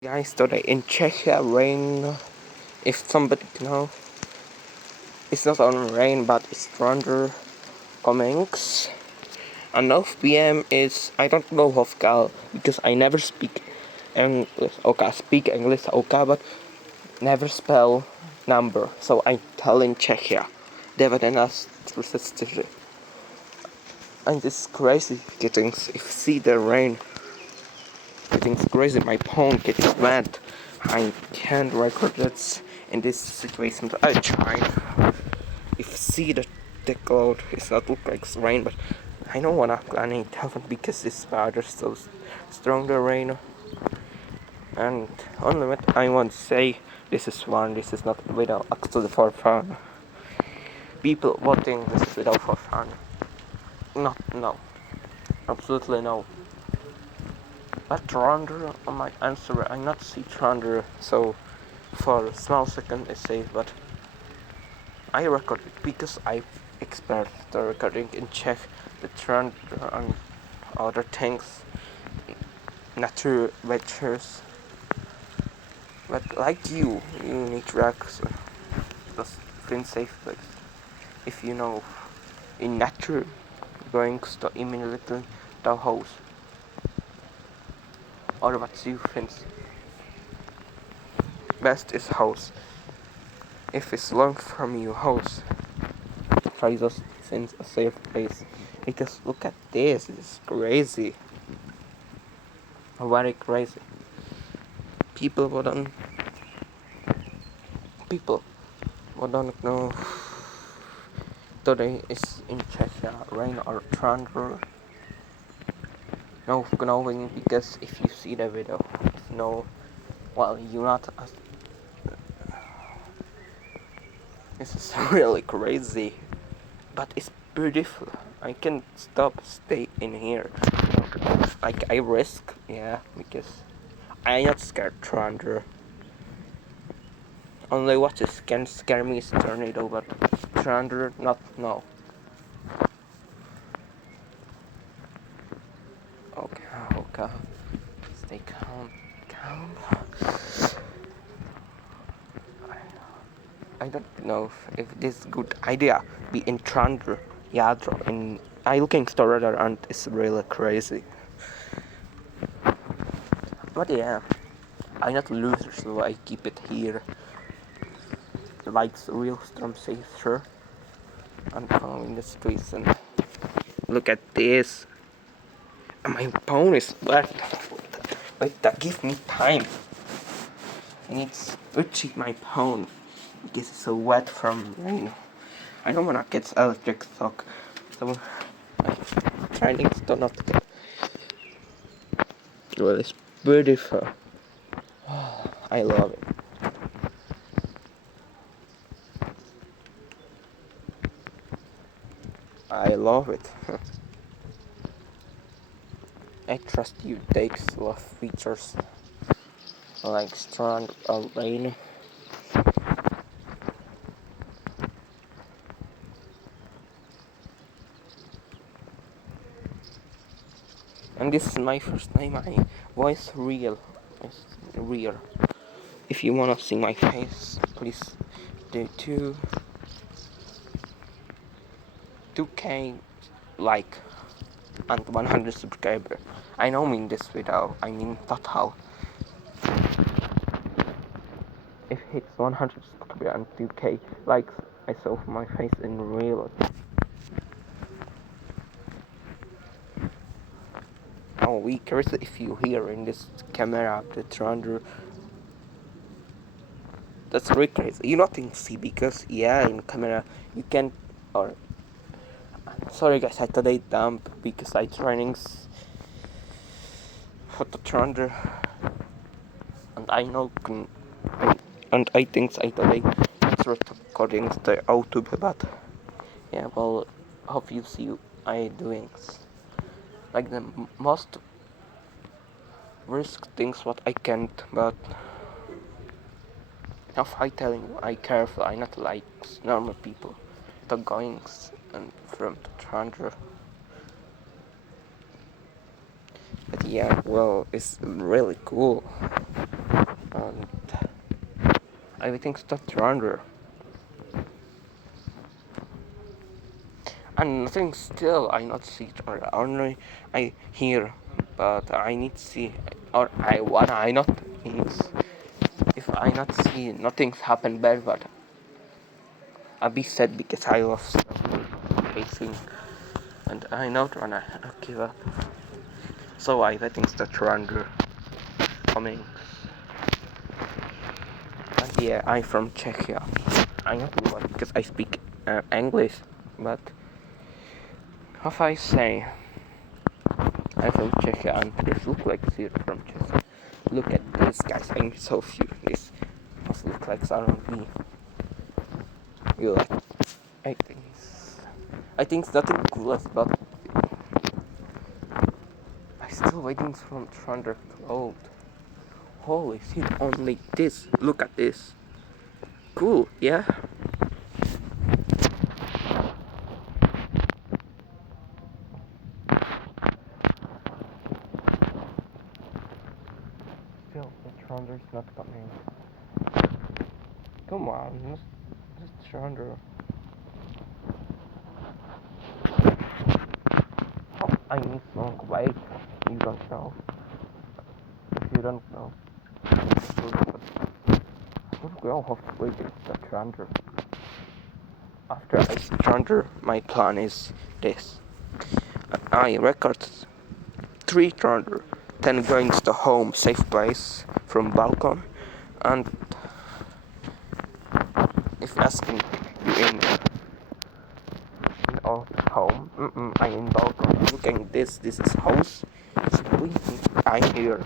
Guys, today in Czechia rain, if somebody know, it's not only rain but it's thunder coming. And 9 p.m. is, I don't know Hovka because I never speak English. Okay, speak English, okay, but never spell number. So I tell in Czechia. 1934. And it's crazy getting, if you see the rain, getting crazy, my phone gets wet. I can't record it in this situation, but I tried. If you see the cloud, it's not look like it's rain, but I don't wanna planning telephone because this weather so strong the rain. And only what I want to say, this is not without actually for fun. People voting this is without for fun. No, absolutely no. But Tronder on my answer, I not see Tronder, so for a small second I say, but I record it because I expert the recording in Czech, the Tronder and other things, nature ventures. But like you need tracks, just in safe place. If you know in nature, going to immediately the house. Or what you think? Best is house. If it's long from your house, try just find a safe place. Because look at this, it's crazy. Very crazy. People wouldn't know today is in Czechia rain or thunder. No knowing because if you see the video, no, well you're not. This is really crazy, but it's beautiful. I can stay in here. Like I risk, yeah, because I'm not scared thunder. Only what is can scare me is tornado, but thunder, not no. Okay. Stay calm. I don't know if this good idea be in thunder. Yeah, in I looking store and it's really crazy. But yeah, I'm not loser, so I keep it here. Like real storm safer. I'm following the streets and look at this. My phone is wet. Wait, that give me time. I need to check my phone because it's so wet from rain. I don't wanna get electric shock, so I'm trying to not get. Well, it's beautiful. I love it. I love it. I trust you takes a lot of features like strong rain. And this is my first time my voice is real. If you wanna see my face, please do 2k like and 100 subscriber. I don't mean this without, I mean total. If it hits 100 subscriber and 2k likes, I saw my face in real. Oh, we cares if you hear in this camera the thunder. That's really crazy. You nothing see because yeah, in camera you can or. Sorry guys, I today dump because I trainings for the thunder, and I know and I think I today it's recording the YouTube, but yeah, well, obviously I doing like the most risk things what I can't, but if I telling you I careful, I not like normal people, the goings and from the thunder. But yeah, well, it's really cool. Everything's the thunder. And nothing still, I not see thunder. Only I hear, but I need to see, or I not means if I not see nothing's happen bad, but I be sad because I love facing, and I not wanna give up. So I think the thunder coming. And yeah, I'm from Czechia. I not know because I speak English, but how I say I'm from Czechia and this look like zero from Czechia. Look at these guys, I'm so few. This must look like around me. You like I think it's nothing cool, but I still waiting from thunder cloud. Holy shit, only this. Look at this. Cool, yeah? Still, the thunder's not coming. Come on, just thunder. Oh, I need long wait. You don't know. If you don't know, we'll have to wait the thunder. After I thunder, my plan is this. I record 3 thunder, then going to the home safe place from balcony, and if asking you in our home, I in balcony looking this is house. I'm here.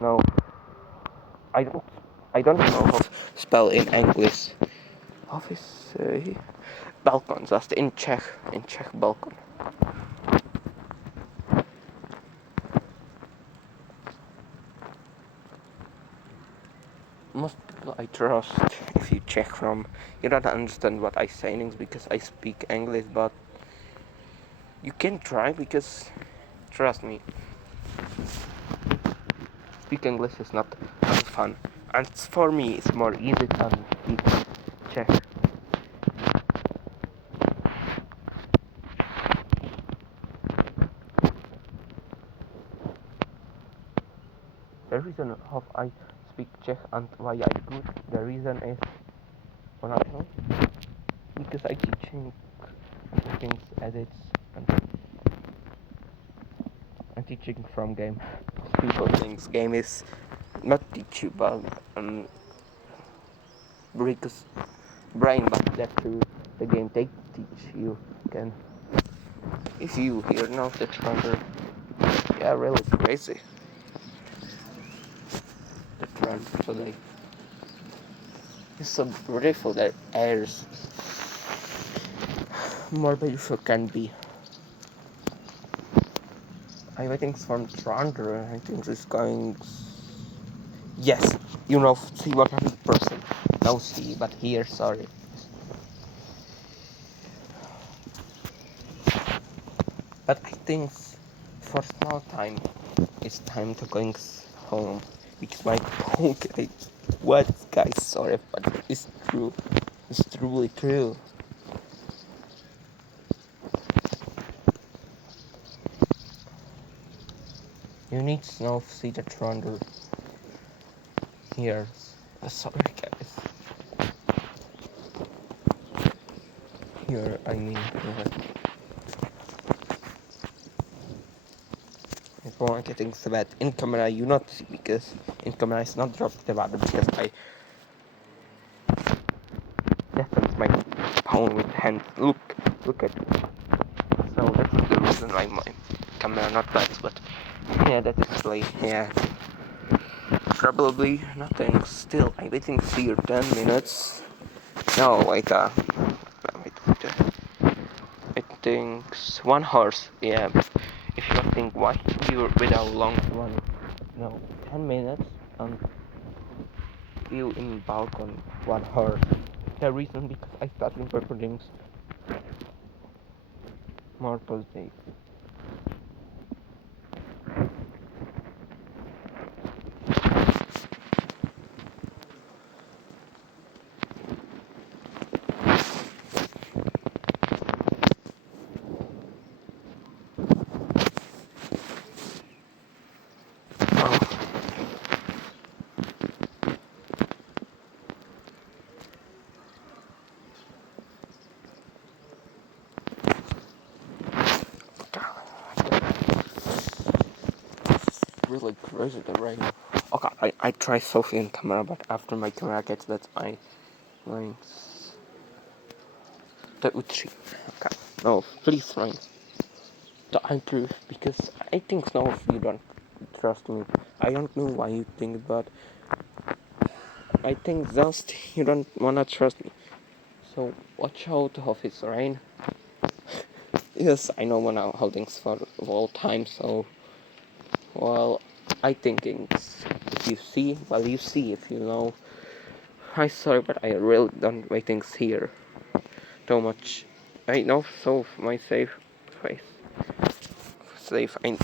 No, I don't know how to spell in English. Office balcony, just in Czech balcony. Most people I trust, if you check from, you don't understand what I saying because I speak English, but you can try because trust me, speak English is not fun, and for me it's more easy than speak Czech. The reason how I speak Czech and why I good, the reason is when I know because I teaching things edits and I'm teaching from game. People think game is not teach you but because brain, but that too the game they teach you can. If you hear now the thunder, yeah, really crazy. The thunder today is so beautiful that airs more beautiful can be. I'm waiting for thunder. I think it's going. Yes, you know, see 100%. No see, but here, sorry. But I think for small time, it's time to going home because my phone. What, guys? Sorry, but it's true. It's truly true. You need to know see the thunder here. Sorry, guys. Here, I mean here. I'm getting so bad. In camera, you not see because in camera it's not dropped the water because I deafened my phone with hand. Look at it. So that's the reason why my camera not bad, but yeah, that display, yeah. Probably nothing. Still, I'm waiting here 10 minutes. No, wait, I think 1 horse. Yeah. If you think why we were without long one, no, 10 minutes and you in balcony 1 horse. The reason because I started recording more positive. crazy the rain. Okay, I try Sophie in camera, but after my camera gets that I rain. The Utri. Okay. No, please rain. The improve because I think no if you don't trust me. I don't know why you think, but I think just you don't wanna trust me. So watch out of his rain. Yes, I know when I'm holding for all time, so well I thinking if you see, well you see if you know. I sorry but I really don't wait things here too much. I know so my safe face. Safe and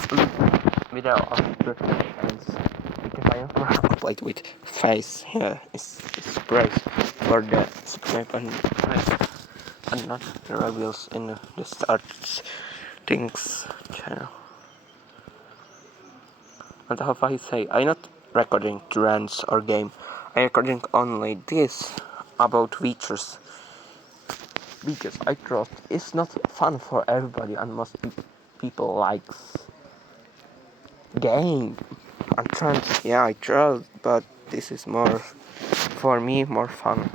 without hands because I never have played with face. Yeah, it's great for the subscribe and face and not the rebels in the start things channel. And how I say I'm not recording trends or game. I'm recording only this about features because I trust it's not fun for everybody and most people likes game and trends. Yeah, I trust, but this is more for me more fun.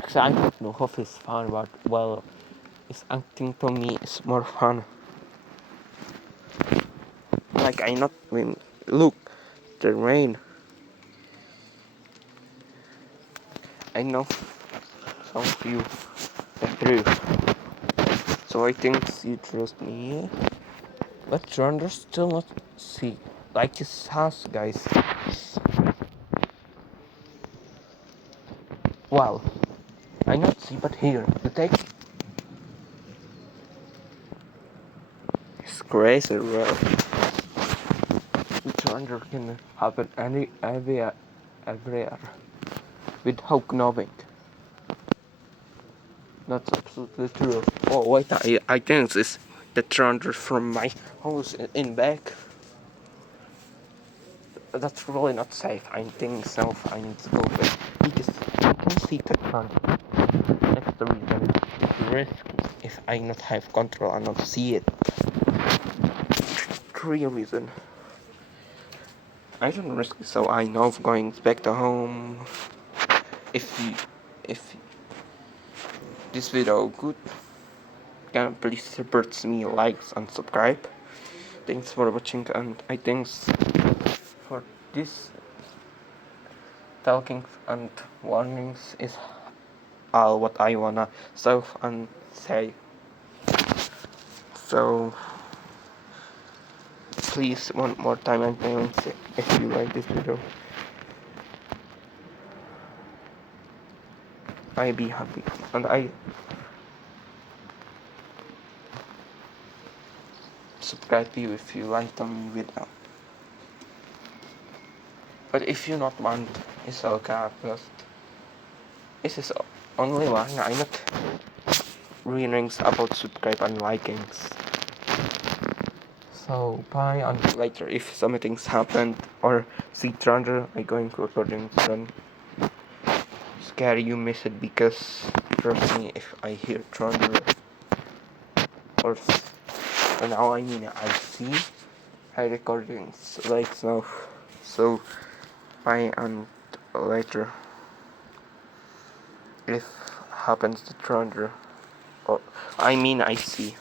Actually, I don't know if it's fun, but well, it's acting to me is more fun. Like I not mean, look, the rain. I know some of you approve, so I think you trust me. Yeah? But Trundle still not see like his house, guys. Well, I not see, but here you take. It's crazy, bro. Trundle can happen everywhere without knowing. That's absolutely true. Oh wait, I think this the Trundle from my house in back. That's really not safe. I think so. I need to go back because I can see the Trundle. That's the reason it's risky if I not have control and not see it. Three reason. I don't risk it, so I know going back to home. If this video good, can please support me, likes and subscribe. Thanks for watching, and I thanks for this talking and warnings is all what I wanna say and say. So please one more time and thanks if you like this video. I be happy and I subscribe to you if you like the video. But if you not want, it's okay. Because this is only one. I'm not reading about subscribe and likings. So bye and later if something's happened or see Thunder, I going recording then scary you miss it because trust me if I hear Thunder or now I mean I see high recordings like so bye and later if happens to Thunder or I mean I see